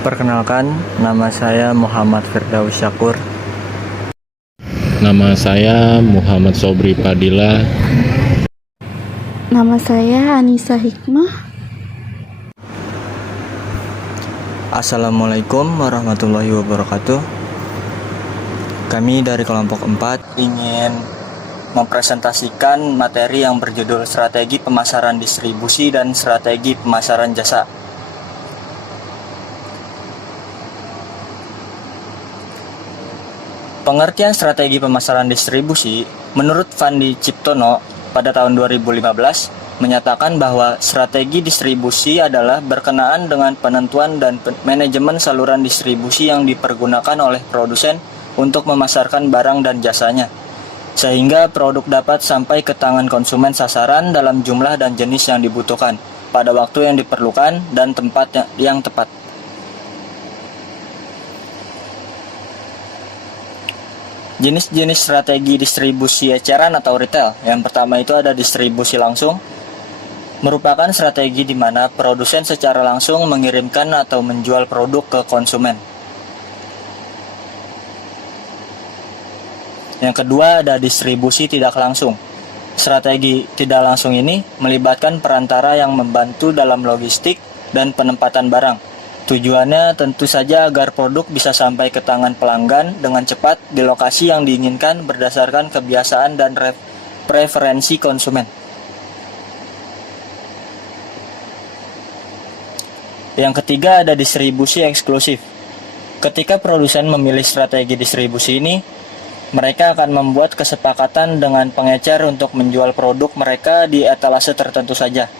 Perkenalkan, nama saya Muhammad Firdaus Syakur. Nama saya Muhammad Sobri Padilla. Nama saya Anissa Hikmah. Assalamualaikum warahmatullahi wabarakatuh. Kami dari kelompok 4 ingin mempresentasikan materi yang berjudul Strategi Pemasaran Distribusi dan Strategi Pemasaran Jasa. Pengertian strategi pemasaran distribusi menurut Fandi Ciptono pada tahun 2015 menyatakan bahwa strategi distribusi adalah berkenaan dengan penentuan dan manajemen saluran distribusi yang dipergunakan oleh produsen untuk memasarkan barang dan jasanya, sehingga produk dapat sampai ke tangan konsumen sasaran dalam jumlah dan jenis yang dibutuhkan, pada waktu yang diperlukan dan tempat yang tepat. Jenis-jenis strategi distribusi eceran atau retail. Yang pertama itu ada distribusi langsung, merupakan strategi di mana produsen secara langsung mengirimkan atau menjual produk ke konsumen. Yang kedua ada distribusi tidak langsung. Strategi tidak langsung ini melibatkan perantara yang membantu dalam logistik dan penempatan barang. Tujuannya tentu saja agar produk bisa sampai ke tangan pelanggan dengan cepat di lokasi yang diinginkan berdasarkan kebiasaan dan preferensi konsumen. Yang ketiga ada distribusi eksklusif. Ketika produsen memilih strategi distribusi ini, mereka akan membuat kesepakatan dengan pengecer untuk menjual produk mereka di etalase tertentu saja.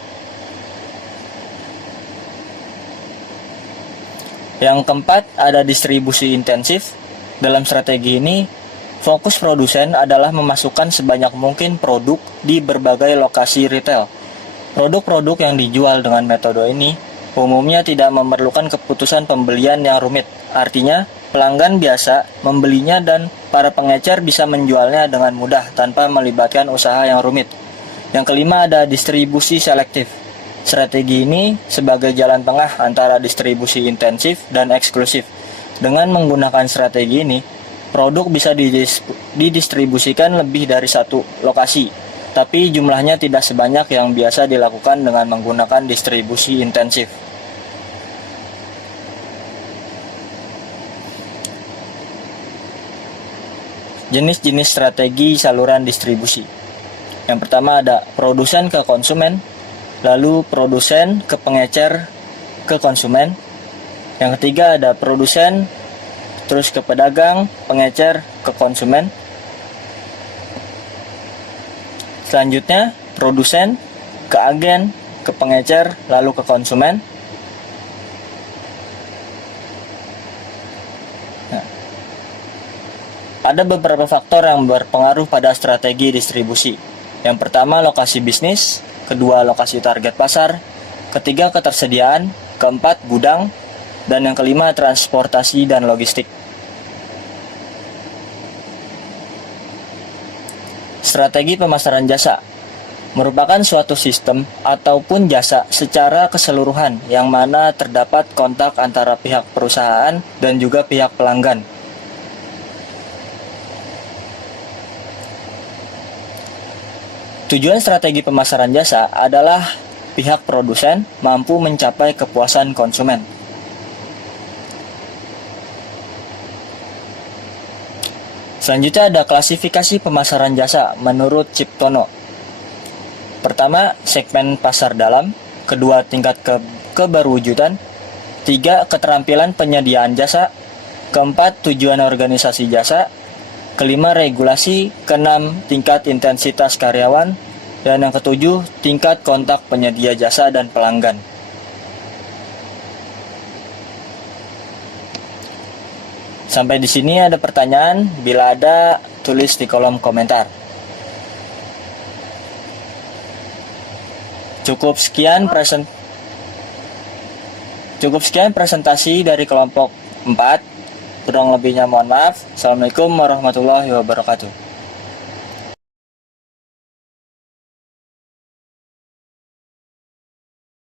Yang keempat, ada distribusi intensif. Dalam strategi ini, fokus produsen adalah memasukkan sebanyak mungkin produk di berbagai lokasi retail. Produk-produk yang dijual dengan metode ini umumnya tidak memerlukan keputusan pembelian yang rumit. Artinya, pelanggan biasa membelinya dan para pengecer bisa menjualnya dengan mudah tanpa melibatkan usaha yang rumit. Yang kelima, ada distribusi selektif. Strategi ini sebagai jalan tengah antara distribusi intensif dan eksklusif. Dengan menggunakan strategi ini, produk bisa didistribusikan lebih dari satu lokasi, tapi jumlahnya tidak sebanyak yang biasa dilakukan dengan menggunakan distribusi intensif. Jenis-jenis strategi saluran distribusi. Yang pertama ada produsen ke konsumen, lalu produsen ke pengecer ke konsumen. Yang ketiga ada produsen terus ke pedagang, pengecer ke konsumen. Selanjutnya produsen ke agen, ke pengecer, lalu ke konsumen. Nah, ada beberapa faktor yang berpengaruh pada strategi distribusi. Yang pertama lokasi bisnis, kedua lokasi target pasar, ketiga ketersediaan, keempat gudang, dan yang kelima transportasi dan logistik. Strategi pemasaran jasa merupakan suatu sistem ataupun jasa secara keseluruhan yang mana terdapat kontak antara pihak perusahaan dan juga pihak pelanggan. Tujuan strategi pemasaran jasa adalah pihak produsen mampu mencapai kepuasan konsumen. Selanjutnya ada klasifikasi pemasaran jasa menurut Ciptono. Pertama, segmen pasar dalam. Kedua, tingkat keberwujudan. Tiga, keterampilan penyediaan jasa. Keempat, tujuan organisasi jasa. Kelima, regulasi. Keenam, tingkat intensitas karyawan. Dan yang ketujuh, tingkat kontak penyedia jasa dan pelanggan. Sampai di sini ada pertanyaan? Bila ada, tulis di kolom komentar. Cukup sekian presentasi dari kelompok 4. Kurang lebihnya mohon maaf. Assalamualaikum warahmatullahi wabarakatuh.